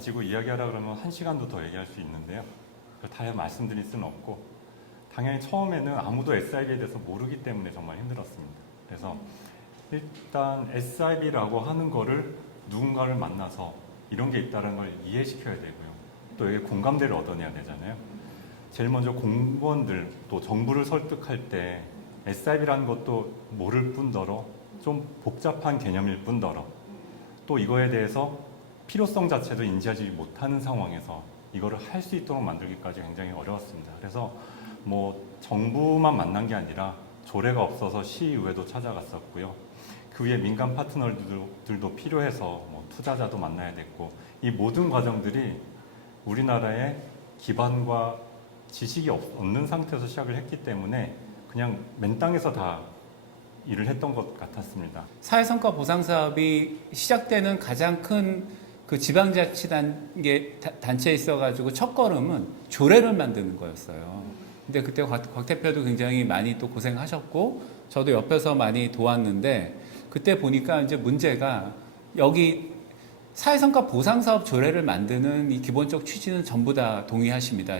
가지고 이야기하라 그러면 1시간도 더 얘기할 수 있는데요. 다 말씀드릴 수는 없고, 당연히 처음에는 아무도 SIB에 대해서 모르기 때문에 정말 힘들었습니다. 그래서 일단 SIB라고 하는 거를 누군가를 만나서 이런 게 있다는 걸 이해시켜야 되고요. 또 여기 공감대를 얻어내야 되잖아요. 제일 먼저 공무원들 또 정부를 설득할 때 SIB라는 것도 모를 뿐더러 좀 복잡한 개념일 뿐더러 또 이거에 대해서 필요성 자체도 인지하지 못하는 상황에서 이거를 할 수 있도록 만들기까지 굉장히 어려웠습니다. 그래서 뭐 정부만 만난 게 아니라 조례가 없어서 시의회도 찾아갔었고요. 그 위에 민간 파트너들도 필요해서 뭐 투자자도 만나야 됐고, 이 모든 과정들이 우리나라의 기반과 지식이 없는 상태에서 시작을 했기 때문에 그냥 맨 땅에서 다 일을 했던 것 같았습니다. 사회성과 보상 사업이 시작되는 가장 큰 그 지방자치단체에 있어가지고 첫 걸음은 조례를 만드는 거였어요. 근데 그때 곽 대표도 굉장히 많이 또 고생하셨고 저도 옆에서 많이 도왔는데 그때 보니까 이제 문제가 여기 사회성과 보상 사업 조례를 만드는 이 기본적 취지는 전부 다 동의하십니다.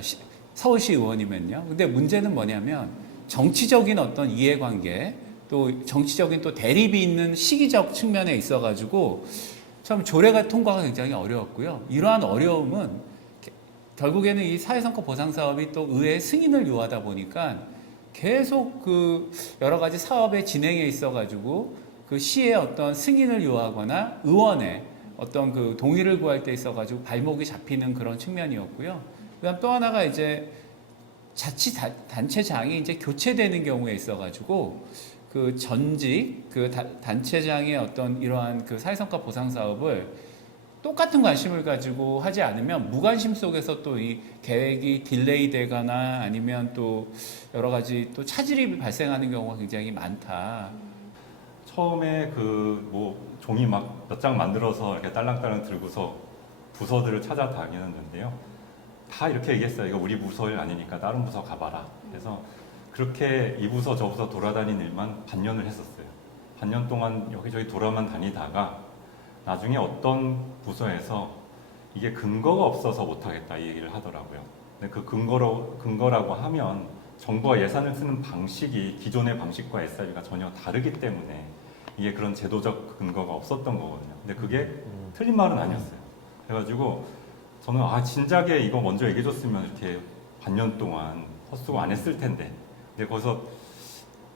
서울시 의원이면요. 근데 문제는 뭐냐면 정치적인 어떤 이해관계 또 정치적인 또 대립이 있는 시기적 측면에 있어가지고 참 조례가 통과가 굉장히 어려웠고요. 이러한 어려움은 결국에는 이 사회성과 보상 사업이 또 의회 승인을 요하다 보니까 계속 그 여러 가지 사업의 진행에 있어가지고 그 시의 어떤 승인을 요하거나 의원의 어떤 그 동의를 구할 때 있어가지고 발목이 잡히는 그런 측면이었고요. 그다음 또 하나가 이제 자치단체장이 이제 교체되는 경우에 있어가지고 그 전직 그 단체장의 어떤 이러한 그 사회성과 보상 사업을 똑같은 관심을 가지고 하지 않으면 무관심 속에서 또 이 계획이 딜레이 되거나 아니면 또 여러 가지 또 차질이 발생하는 경우가 굉장히 많다. 처음에 그 뭐 종이 막 몇 장 만들어서 이렇게 딸랑딸랑 들고서 부서들을 찾아다녔는데요. 다 이렇게 얘기했어요. 이거 우리 부서 일 아니니까 다른 부서 가봐라. 그래서 그렇게 이 부서 저 부서 돌아다닌 일만 반년을 했었어요. 반년 동안 여기저기 돌아만 다니다가 나중에 어떤 부서에서 이게 근거가 없어서 못하겠다 이 얘기를 하더라고요. 근데 그 근거라고 하면 정부가 예산을 쓰는 방식이 기존의 방식과 SIB가 전혀 다르기 때문에 이게 그런 제도적 근거가 없었던 거거든요. 근데 그게 틀린 말은 아니었어요. 그래가지고 저는 진작에 이거 먼저 얘기해줬으면 이렇게 반년 동안 헛수고 안 했을 텐데. 근데 거기서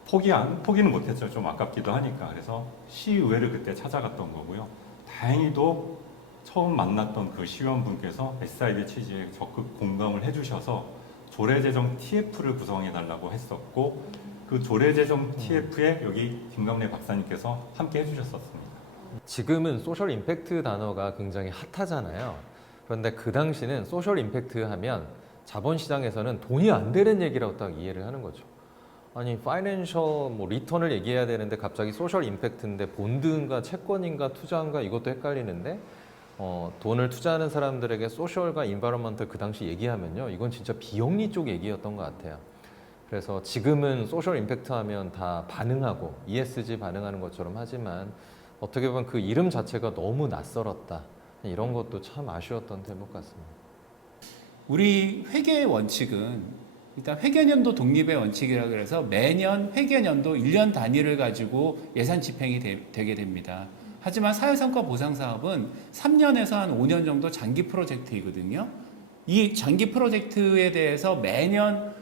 포기는 못했죠. 좀 아깝기도 하니까. 그래서 시의회를 그때 찾아갔던 거고요. 다행히도 처음 만났던 그 시의원분께서 SIB 취지에 적극 공감을 해주셔서 조례제정 TF를 구성해달라고 했었고 그 조례제정 TF에 여기 김감래 박사님께서 함께 해주셨었습니다. 지금은 소셜 임팩트 단어가 굉장히 핫하잖아요. 그런데 그 당시는 소셜 임팩트 하면 자본시장에서는 돈이 안 되는 얘기라고 딱 이해를 하는 거죠. 아니 파이낸셜 뭐 리턴을 얘기해야 되는데 갑자기 소셜 임팩트인데 본드인가 채권인가 투자인가 이것도 헷갈리는데 돈을 투자하는 사람들에게 소셜과 인바이러먼트 그 당시 얘기하면요 이건 진짜 비영리 쪽 얘기였던 것 같아요. 그래서 지금은 소셜 임팩트 하면 다 반응하고 ESG 반응하는 것처럼 하지만 어떻게 보면 그 이름 자체가 너무 낯설었다 이런 것도 참 아쉬웠던 대목 같습니다. 우리 회계의 원칙은 일단 회계연도 독립의 원칙이라 그래서 매년 회계연도 1년 단위를 가지고 예산 집행이 되게 됩니다. 하지만 사회성과 보상 사업은 3년에서 한 5년 정도 장기 프로젝트이거든요. 이 장기 프로젝트에 대해서 매년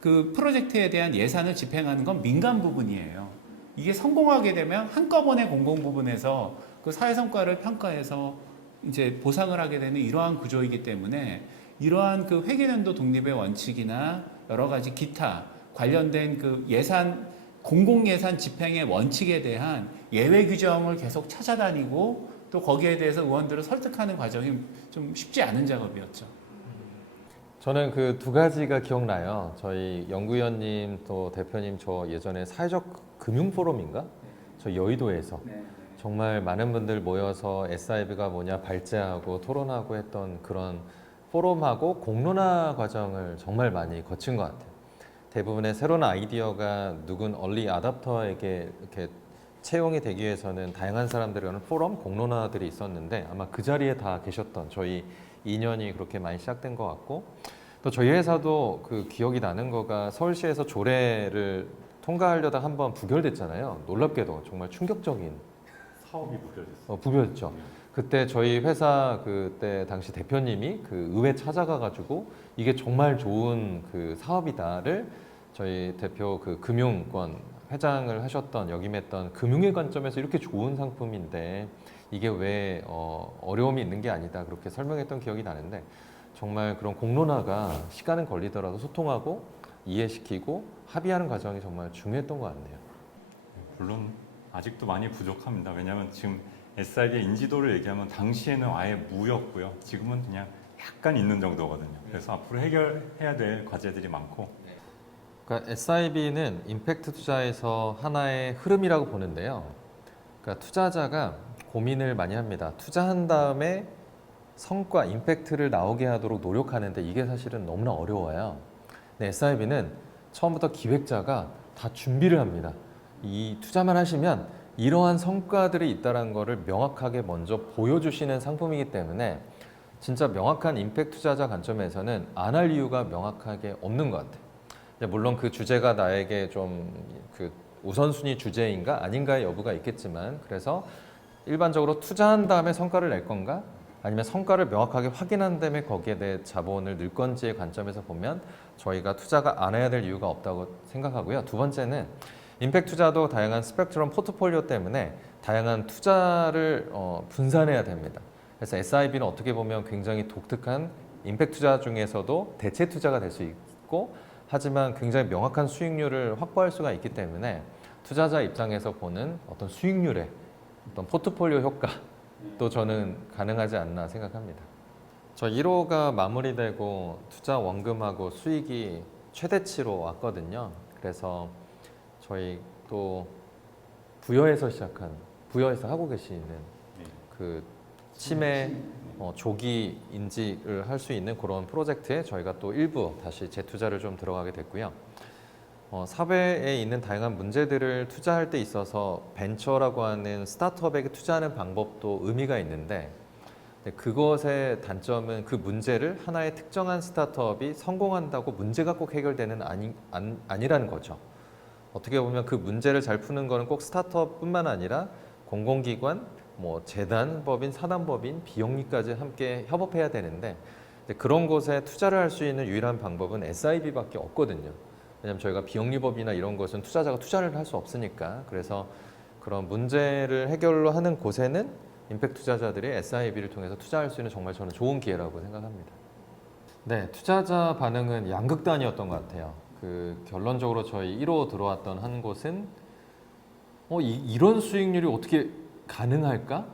그 프로젝트에 대한 예산을 집행하는 건 민간 부분이에요. 이게 성공하게 되면 한꺼번에 공공 부분에서 그 사회성과를 평가해서 이제 보상을 하게 되는 이러한 구조이기 때문에 이러한 그 회계연도 독립의 원칙이나 여러 가지 기타 관련된 그 예산 공공예산 집행의 원칙에 대한 예외 규정을 계속 찾아다니고 또 거기에 대해서 의원들을 설득하는 과정이 좀 쉽지 않은 작업이었죠. 저는 그 두 가지가 기억나요. 저희 연구위원님 또 대표님 저 예전에 사회적 금융 포럼인가? 저 여의도에서 정말 많은 분들 모여서 SIB가 뭐냐 발제하고 토론하고 했던 그런 포럼하고 공론화 과정을 정말 많이 거친 것 같아요. 대부분의 새로운 아이디어가 누군 얼리 아답터에게 이렇게 채용이 되기 위해서는 다양한 사람들이 하는 포럼, 공론화들이 있었는데 아마 그 자리에 다 계셨던 저희 2년이 그렇게 많이 시작된 것 같고 또 저희 회사도 그 기억이 나는 거가 서울시에서 조례를 통과하려다 한번 부결됐잖아요. 놀랍게도 정말 충격적인 사업이 무결됐어요. 부결됐죠. 그때 저희 회사 그때 당시 대표님이 그 의회 찾아가가지고 이게 정말 좋은 그 사업이다를 저희 대표 그 금융권 회장을 하셨던 역임했던 금융의 관점에서 이렇게 좋은 상품인데 이게 왜 어려움이 있는 게 아니다 그렇게 설명했던 기억이 나는데 정말 그런 공론화가 시간은 걸리더라도 소통하고 이해시키고 합의하는 과정이 정말 중요했던 것 같네요. 물론 아직도 많이 부족합니다. 왜냐하면 지금 SIB의 인지도를 얘기하면 당시에는 아예 무였고요. 지금은 그냥 약간 있는 정도거든요. 그래서 앞으로 해결해야 될 과제들이 많고 그러니까 SIB는 임팩트 투자에서 하나의 흐름이라고 보는데요. 그러니까 투자자가 고민을 많이 합니다. 투자한 다음에 성과, 임팩트를 나오게 하도록 노력하는데 이게 사실은 너무나 어려워요. 근데 SIB는 처음부터 기획자가 다 준비를 합니다. 이 투자만 하시면 이러한 성과들이 있다는 것을 명확하게 먼저 보여주시는 상품이기 때문에 진짜 명확한 임팩트 투자자 관점에서는 안 할 이유가 명확하게 없는 것 같아요. 물론 그 주제가 나에게 좀 그 우선순위 주제인가 아닌가의 여부가 있겠지만 그래서 일반적으로 투자한 다음에 성과를 낼 건가 아니면 성과를 명확하게 확인한 다음에 거기에 대해 자본을 넣을 건지의 관점에서 보면 저희가 투자가 안 해야 될 이유가 없다고 생각하고요. 두 번째는 임팩트 투자도 다양한 스펙트럼 포트폴리오 때문에 다양한 투자를 분산해야 됩니다. 그래서 SIB는 어떻게 보면 굉장히 독특한 임팩트 투자 중에서도 대체 투자가 될 수 있고 하지만 굉장히 명확한 수익률을 확보할 수가 있기 때문에 투자자 입장에서 보는 어떤 수익률의 어떤 포트폴리오 효과도 저는 가능하지 않나 생각합니다. 저 1호가 마무리되고 투자 원금하고 수익이 최대치로 왔거든요. 그래서 저희 또 부여에서 하고 계시는 그 치매 조기 인지를 할 수 있는 그런 프로젝트에 저희가 또 일부 다시 재투자를 좀 들어가게 됐고요. 사회에 있는 다양한 문제들을 투자할 때 있어서 벤처라고 하는 스타트업에게 투자하는 방법도 의미가 있는데 그것의 단점은 그 문제를 하나의 특정한 스타트업이 성공한다고 문제가 꼭 해결되는 아니라는 거죠. 어떻게 보면 그 문제를 잘 푸는 거는 꼭 스타트업뿐만 아니라 공공기관, 재단, 법인, 사단법인, 비영리까지 함께 협업해야 되는데 그런 곳에 투자를 할 수 있는 유일한 방법은 SIB밖에 없거든요. 왜냐하면 저희가 비영리법이나 이런 것은 투자자가 투자를 할 수 없으니까 그래서 그런 문제를 해결로 하는 곳에는 임팩트 투자자들이 SIB를 통해서 투자할 수 있는 정말 저는 좋은 기회라고 생각합니다. 네, 투자자 반응은 양극단이었던 것 같아요. 그 결론적으로 저희 1호 들어왔던 한 곳은 이런 수익률이 어떻게 가능할까?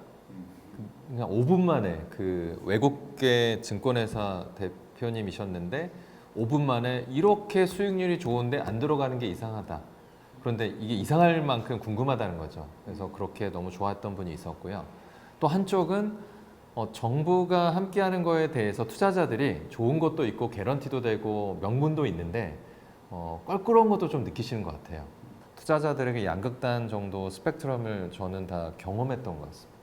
그냥 5분 만에 그 외국계 증권회사 대표님이셨는데 5분 만에 이렇게 수익률이 좋은데 안 들어가는 게 이상하다. 그런데 이게 이상할 만큼 궁금하다는 거죠. 그래서 그렇게 너무 좋아했던 분이 있었고요. 또 한쪽은 정부가 함께하는 거에 대해서 투자자들이 좋은 것도 있고 개런티도 되고 명분도 있는데 껄끄러운 것도 좀 느끼시는 것 같아요. 투자자들에게 양극단 정도 스펙트럼을 저는 다 경험했던 것 같습니다.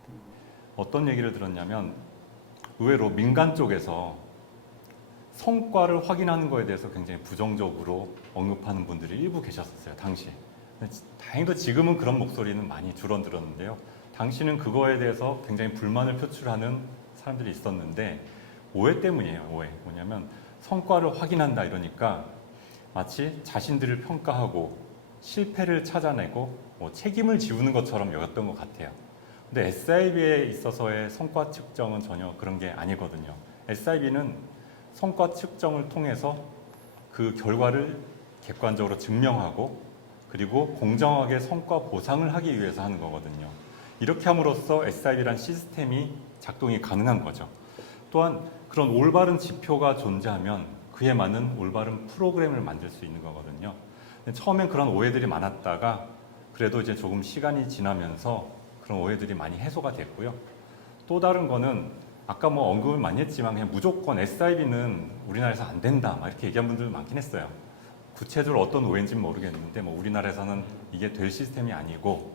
어떤 얘기를 들었냐면 의외로 민간 쪽에서 성과를 확인하는 거에 대해서 굉장히 부정적으로 언급하는 분들이 일부 계셨었어요, 당시에. 다행히도 지금은 그런 목소리는 많이 줄어들었는데요. 당시는 그거에 대해서 굉장히 불만을 표출하는 사람들이 있었는데 오해 때문이에요, 오해. 뭐냐면 성과를 확인한다 이러니까 마치 자신들을 평가하고 실패를 찾아내고 책임을 지우는 것처럼 여겼던 것 같아요. 근데 SIB에 있어서의 성과 측정은 전혀 그런 게 아니거든요. SIB는 성과 측정을 통해서 그 결과를 객관적으로 증명하고 그리고 공정하게 성과 보상을 하기 위해서 하는 거거든요. 이렇게 함으로써 SIB란 시스템이 작동이 가능한 거죠. 또한 그런 올바른 지표가 존재하면 그에 맞는 올바른 프로그램을 만들 수 있는 거거든요. 처음엔 그런 오해들이 많았다가 그래도 이제 조금 시간이 지나면서 그런 오해들이 많이 해소가 됐고요. 또 다른 거는 아까 언급을 많이 했지만 그냥 무조건 SIB는 우리나라에서 안 된다 막 이렇게 얘기한 분들 많긴 했어요. 구체적으로 어떤 오해인지는 모르겠는데 우리나라에서는 이게 될 시스템이 아니고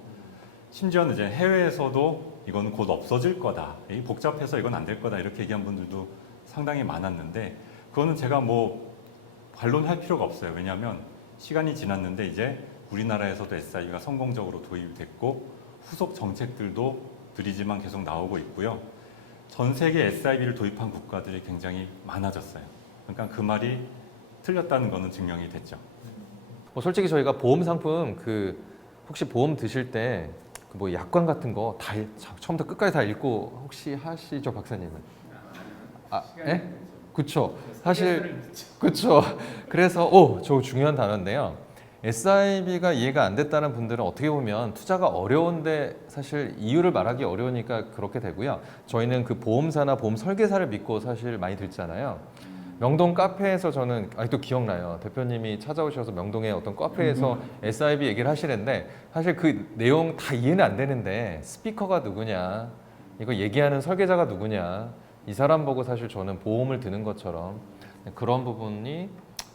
심지어는 이제 해외에서도 이건 곧 없어질 거다. 이 복잡해서 이건 안 될 거다. 이렇게 얘기한 분들도 상당히 많았는데 그거는 제가 뭐 반론할 필요가 없어요. 왜냐하면 시간이 지났는데 이제 우리나라에서도 SIB가 성공적으로 도입이 됐고 후속 정책들도 느리지만 계속 나오고 있고요. 전 세계 SIB를 도입한 국가들이 굉장히 많아졌어요. 그러니까 그 말이 틀렸다는 거는 증명이 됐죠. 솔직히 저희가 보험 상품 혹시 보험 드실 때 뭐 약관 같은 거 다 처음부터 끝까지 다 읽고 혹시 하시죠, 박사님은? 예? 그쵸. 사실 그쵸. 그래서 저 중요한 단어인데요. SIB가 이해가 안 됐다는 분들은 어떻게 보면 투자가 어려운데 사실 이유를 말하기 어려우니까 그렇게 되고요. 저희는 그 보험사나 보험 설계사를 믿고 사실 많이 듣잖아요. 명동 카페에서 저는 아직도 기억나요. 대표님이 찾아오셔서 명동의 어떤 카페에서 SIB 얘기를 하시는데 사실 그 내용 다 이해는 안 되는데 스피커가 누구냐, 이거 얘기하는 설계자가 누구냐, 이 사람 보고 사실 저는 보험을 드는 것처럼 그런 부분이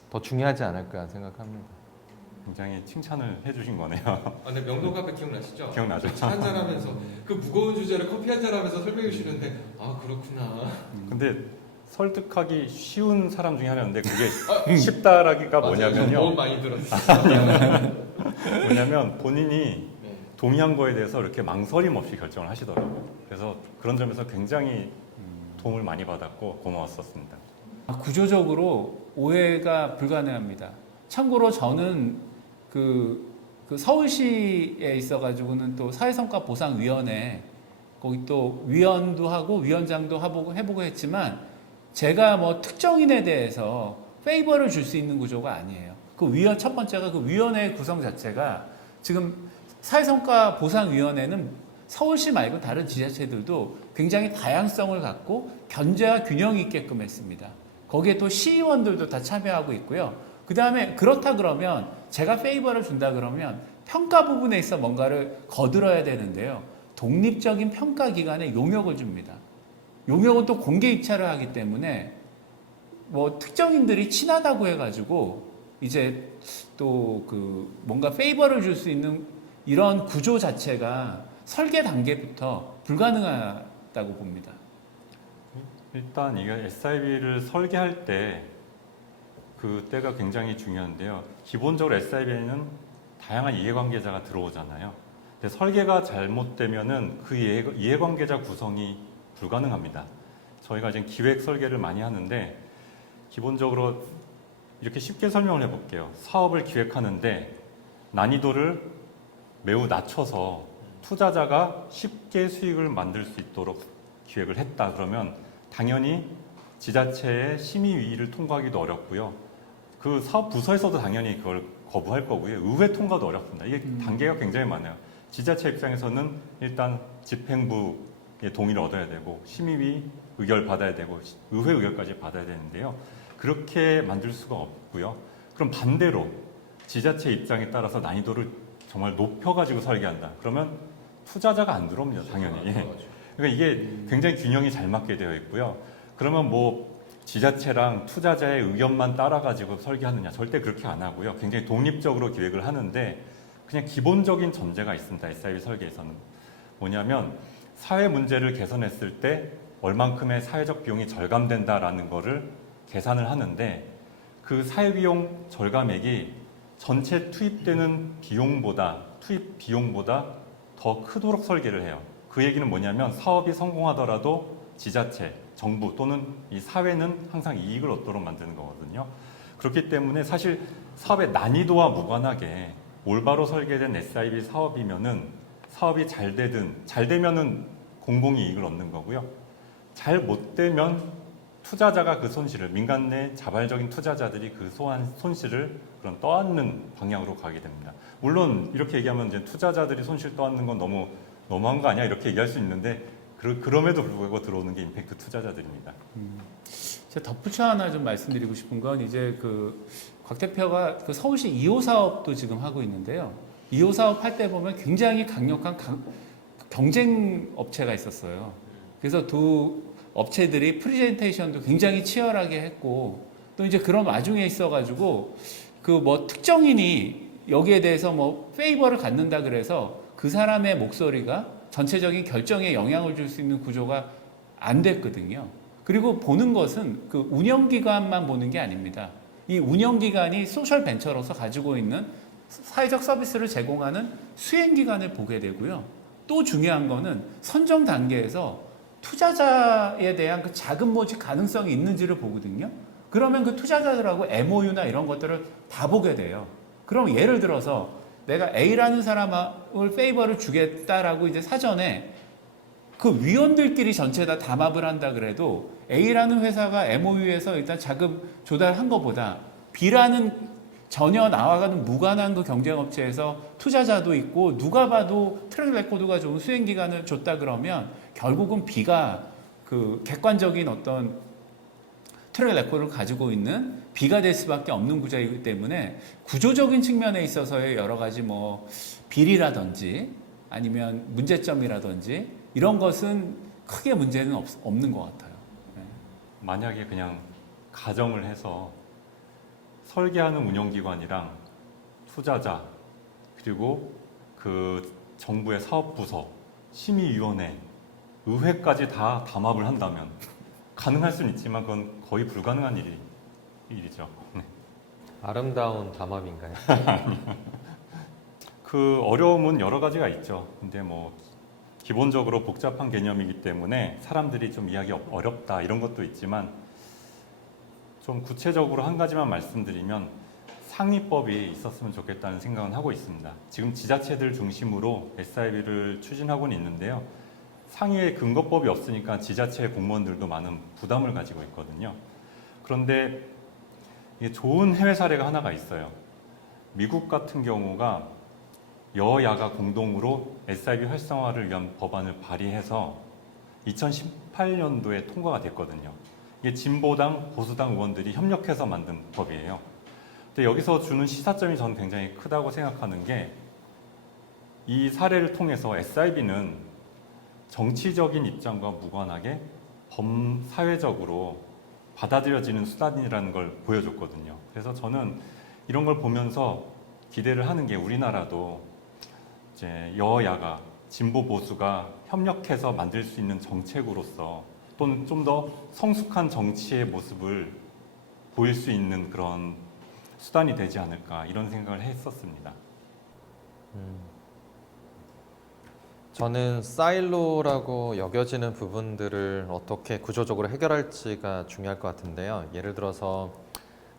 더 중요하지 않을까 생각합니다. 굉장히 칭찬을 해주신 거네요. 근데 명동 카페 기억나시죠? 기억나죠? 차 한잔 하면서 그 무거운 주제를 커피 한잔 하면서 설명해 주시는데 그렇구나. 근데 설득하기 쉬운 사람 중에 하나인데 그게 쉽다라기가 너무 뭐냐면요. 많이 들었어요. 뭐냐면 본인이 네. 동의한 거에 대해서 이렇게 망설임 없이 결정을 하시더라고요. 그래서 그런 점에서 굉장히 도움을 많이 받았고 고마웠었습니다. 구조적으로 오해가 불가능합니다. 참고로 저는 그 서울시에 있어가지고는 또 사회성과보상위원회 거기 또 위원도 하고 위원장도 해보고 했지만 제가 뭐 특정인에 대해서 페이버를 줄 수 있는 구조가 아니에요. 첫 번째가 그 위원회 구성 자체가 지금 사회성과보상위원회는 서울시 말고 다른 지자체들도 굉장히 다양성을 갖고 견제와 균형이 있게끔 했습니다. 거기에 또 시의원들도 다 참여하고 있고요. 그 다음에 그렇다 그러면 제가 페이버를 준다 그러면 평가 부분에 있어 뭔가를 거들어야 되는데요. 독립적인 평가 기관에 용역을 줍니다. 용역은 또 공개 입찰을 하기 때문에 뭐 특정인들이 친하다고 해가지고 이제 또 뭔가 페이버를 줄 수 있는 이런 구조 자체가 설계 단계부터 불가능하다고 봅니다. 일단 이게 SIB를 설계할 때 그때가 굉장히 중요한데요. 기본적으로 SIB에는 다양한 이해관계자가 들어오잖아요. 근데 설계가 잘못되면은 그 이해관계자 구성이 불가능합니다. 저희가 지금 기획 설계를 많이 하는데 기본적으로 이렇게 쉽게 설명을 해볼게요. 사업을 기획하는데 난이도를 매우 낮춰서 투자자가 쉽게 수익을 만들 수 있도록 기획을 했다 그러면 당연히 지자체의 심의위를 통과하기도 어렵고요. 그 사업 부서에서도 당연히 그걸 거부할 거고요. 의회 통과도 어렵습니다. 이게 단계가 굉장히 많아요. 지자체 입장에서는 일단 집행부의 동의를 얻어야 되고 심의위 의결 받아야 되고 의회 의결까지 받아야 되는데요. 그렇게 만들 수가 없고요. 그럼 반대로 지자체 입장에 따라서 난이도를 정말 높여가지고 설계한다. 그러면 투자자가 안 들어옵니다. 당연히. 그러니까 이게 굉장히 균형이 잘 맞게 되어 있고요. 그러면 뭐 지자체랑 투자자의 의견만 따라가지고 설계하느냐? 절대 그렇게 안 하고요. 굉장히 독립적으로 기획을 하는데 그냥 기본적인 전제가 있습니다. SIB 설계에서는. 뭐냐면 사회 문제를 개선했을 때 얼만큼의 사회적 비용이 절감된다라는 거를 계산을 하는데 그 사회비용 절감액이 전체 투입 비용보다 더 크도록 설계를 해요. 그 얘기는 뭐냐면 사업이 성공하더라도 지자체, 정부 또는 이 사회는 항상 이익을 얻도록 만드는 거거든요. 그렇기 때문에 사실 사업의 난이도와 무관하게 올바로 설계된 SIB 사업이면은 사업이 잘 되면은 공공이 이익을 얻는 거고요. 잘 못 되면 투자자가 그 손실을, 민간 내 자발적인 투자자들이 그 손실을 그런 떠안는 방향으로 가게 됩니다. 물론 이렇게 얘기하면 이제 투자자들이 손실 떠안는 건 너무한 거 아니야? 이렇게 얘기할 수 있는데 그럼에도 불구하고 들어오는 게 임팩트 투자자들입니다. 제가 덧붙여 하나 좀 말씀드리고 싶은 건 이제 곽 대표가 서울시 2호 사업도 지금 하고 있는데요. 2호 사업 할 때 보면 굉장히 강력한 경쟁 업체가 있었어요. 그래서 두 업체들이 프레젠테이션도 굉장히 치열하게 했고 또 이제 그런 와중에 있어가지고 뭐 특정인이 여기에 대해서 뭐 페이버를 갖는다 그래서 그 사람의 목소리가 전체적인 결정에 영향을 줄 수 있는 구조가 안 됐거든요. 그리고 보는 것은 그 운영기관만 보는 게 아닙니다. 이 운영기관이 소셜 벤처로서 가지고 있는 사회적 서비스를 제공하는 수행기관을 보게 되고요. 또 중요한 거는 선정 단계에서 투자자에 대한 그 자금 모집 가능성이 있는지를 보거든요. 그러면 그 투자자들하고 MOU나 이런 것들을 다 보게 돼요. 그럼 예를 들어서 내가 A라는 사람을 페이버를 주겠다라고 이제 사전에 그 위원들끼리 전체 다 담합을 한다 그래도 A라는 회사가 MOU에서 일단 자금 조달한 것보다 B라는 전혀 나와가는 무관한 그 경쟁업체에서 투자자도 있고 누가 봐도 트랙 레코드가 좋은 수행기관을 줬다 그러면 결국은 B가 그 객관적인 어떤 트랙 레코드를 가지고 있는 B가 될 수밖에 없는 구조이기 때문에 구조적인 측면에 있어서의 여러 가지 뭐 비리라든지 아니면 문제점이라든지 이런 것은 크게 문제는 없는 것 같아요. 네. 만약에 그냥 가정을 해서 설계하는 운영기관이랑 투자자 그리고 그 정부의 사업부서, 심의위원회, 의회까지 다 담합을 한다면 가능할 수는 있지만 그건 거의 불가능한 일이죠. 네. 아름다운 담합인가요? 그 어려움은 여러 가지가 있죠. 근데 뭐 기본적으로 복잡한 개념이기 때문에 사람들이 좀 이해하기 어렵다 이런 것도 있지만 좀 구체적으로 한 가지만 말씀드리면 상위법이 있었으면 좋겠다는 생각은 하고 있습니다. 지금 지자체들 중심으로 SIB를 추진하고는 있는데요. 상위의 근거법이 없으니까 지자체 공무원들도 많은 부담을 가지고 있거든요. 그런데 이게 좋은 해외 사례가 하나가 있어요. 미국 같은 경우가 여야가 공동으로 SIB 활성화를 위한 법안을 발의해서 2018년도에 통과가 됐거든요. 이게 진보당, 보수당 의원들이 협력해서 만든 법이에요. 근데 여기서 주는 시사점이 저는 굉장히 크다고 생각하는 게 이 사례를 통해서 SIB는 정치적인 입장과 무관하게 범사회적으로 받아들여지는 수단이라는 걸 보여줬거든요. 그래서 저는 이런 걸 보면서 기대를 하는 게 우리나라도 이제 여야가 진보 보수가 협력해서 만들 수 있는 정책으로서 또는 좀 더 성숙한 정치의 모습을 보일 수 있는 그런 수단이 되지 않을까 이런 생각을 했었습니다. 저는 사일로라고 여겨지는 부분들을 어떻게 구조적으로 해결할지가 중요할 것 같은데요. 예를 들어서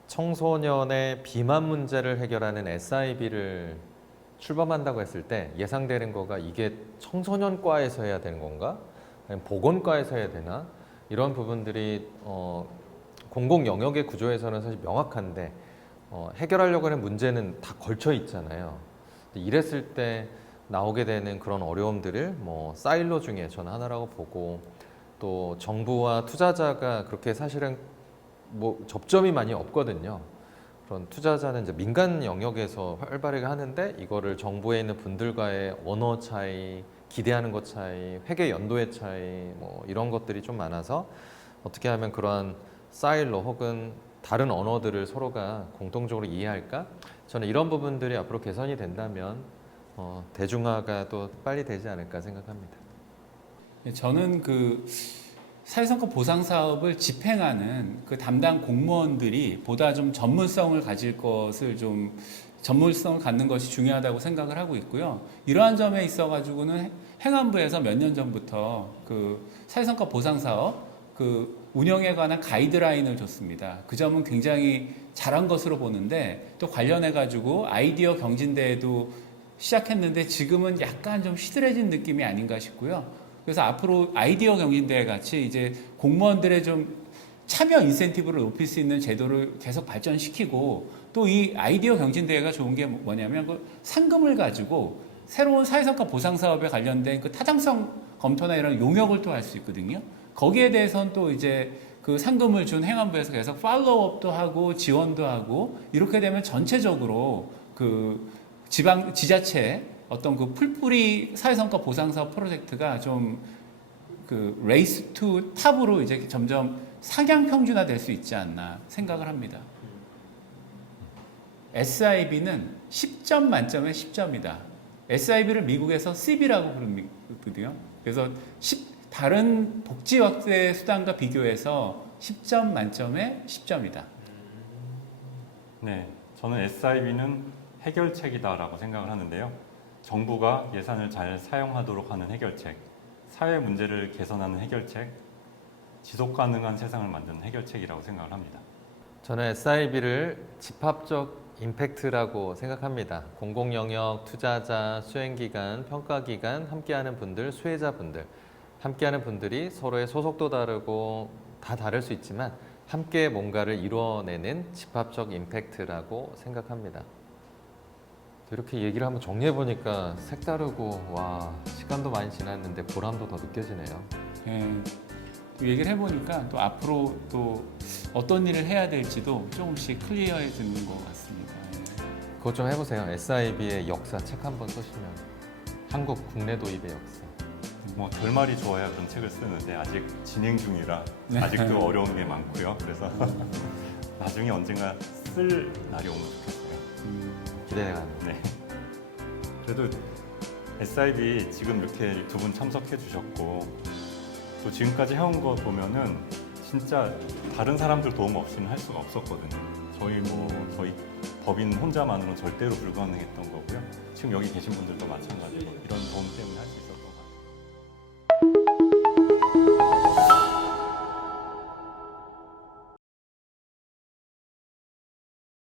청소년의 비만 문제를 해결하는 SIB를 출범한다고 했을 때 예상되는 거가 이게 청소년과에서 해야 되는 건가? 아니면 보건과에서 해야 되나? 이런 부분들이 공공 영역의 구조에서는 사실 명확한데 해결하려고 하는 문제는 다 걸쳐 있잖아요. 이랬을 때 나오게 되는 그런 어려움들을 뭐 사일로 중에 저는 하나라고 보고 또 정부와 투자자가 그렇게 사실은 뭐 접점이 많이 없거든요. 그런 투자자는 이제 민간 영역에서 활발하게 하는데 이거를 정부에 있는 분들과의 언어 차이, 기대하는 것 차이, 회계 연도의 차이 뭐 이런 것들이 좀 많아서 어떻게 하면 그러한 사일로 혹은 다른 언어들을 서로가 공통적으로 이해할까? 저는 이런 부분들이 앞으로 개선이 된다면 대중화가 또 빨리 되지 않을까 생각합니다. 저는 그 사회성과 보상 사업을 집행하는 그 담당 공무원들이 보다 좀 전문성을 가질 것을 좀 전문성을 갖는 것이 중요하다고 생각을 하고 있고요. 이러한 점에 있어 가지고는 행안부에서 몇 년 전부터 그 사회성과 보상 사업 그 운영에 관한 가이드라인을 줬습니다. 그 점은 굉장히 잘한 것으로 보는데 또 관련해 가지고 아이디어 경진대회도 시작했는데 지금은 약간 좀 시들해진 느낌이 아닌가 싶고요. 그래서 앞으로 아이디어 경진대회 같이 이제 공무원들의 좀 참여 인센티브를 높일 수 있는 제도를 계속 발전시키고 또 이 아이디어 경진대회가 좋은 게 뭐냐면 그 상금을 가지고 새로운 사회성과 보상 사업에 관련된 그 타당성 검토나 이런 용역을 또 할 수 있거든요. 거기에 대해서는 또 이제 그 상금을 준 행안부에서 계속 팔로우업도 하고 지원도 하고 이렇게 되면 전체적으로 그 지자체 어떤 그 풀뿌리 사회성과 보상사업 프로젝트가 좀 그 레이스 투 탑으로 이제 점점 상향 평준화 될 수 있지 않나 생각을 합니다. SIB는 10점 만점에 10점이다. SIB를 미국에서 CB라고 부르거든요. 그래서 다른 복지 확대 수단과 비교해서 10점 만점에 10점이다. 네, 저는 SIB는 해결책이다라고 생각을 하는데요. 정부가 예산을 잘 사용하도록 하는 해결책, 사회 문제를 개선하는 해결책, 지속 가능한 세상을 만드는 해결책이라고 생각을 합니다. 저는 SIB를 집합적 임팩트라고 생각합니다. 공공영역, 투자자, 수행기관, 평가기관, 함께하는 분들, 수혜자분들, 함께하는 분들이 서로의 소속도 다르고 다 다를 수 있지만 함께 뭔가를 이루어내는 집합적 임팩트라고 생각합니다. 이렇게 얘기를 한번 정리해 보니까 색다르고 와 시간도 많이 지났는데 보람도 더 느껴지네요. 예, 또 얘기를 해보니까 또 앞으로 또 어떤 일을 해야 될지도 조금씩 클리어해지는 것 같습니다. 그것 좀 해보세요. SIB의 역사 책 한번 쓰시면 한국 국내 도입의 역사. 뭐 결말이 좋아야 그런 책을 쓰는데 아직 진행 중이라 아직도 어려운 게 많고요. 그래서 나중에 언젠가 쓸 날이 오면 좋겠어요. 기대가 됩니다. 네. 그래도 SIB 지금 이렇게 두 분 참석해 주셨고 또 지금까지 해온 거 보면은 진짜 다른 사람들 도움 없이는 할 수가 없었거든요. 저희 법인 혼자만으로는 절대로 불가능했던 거고요. 지금 여기 계신 분들도 마찬가지로 이런 도움 때문에 할 수 있었던 거예요.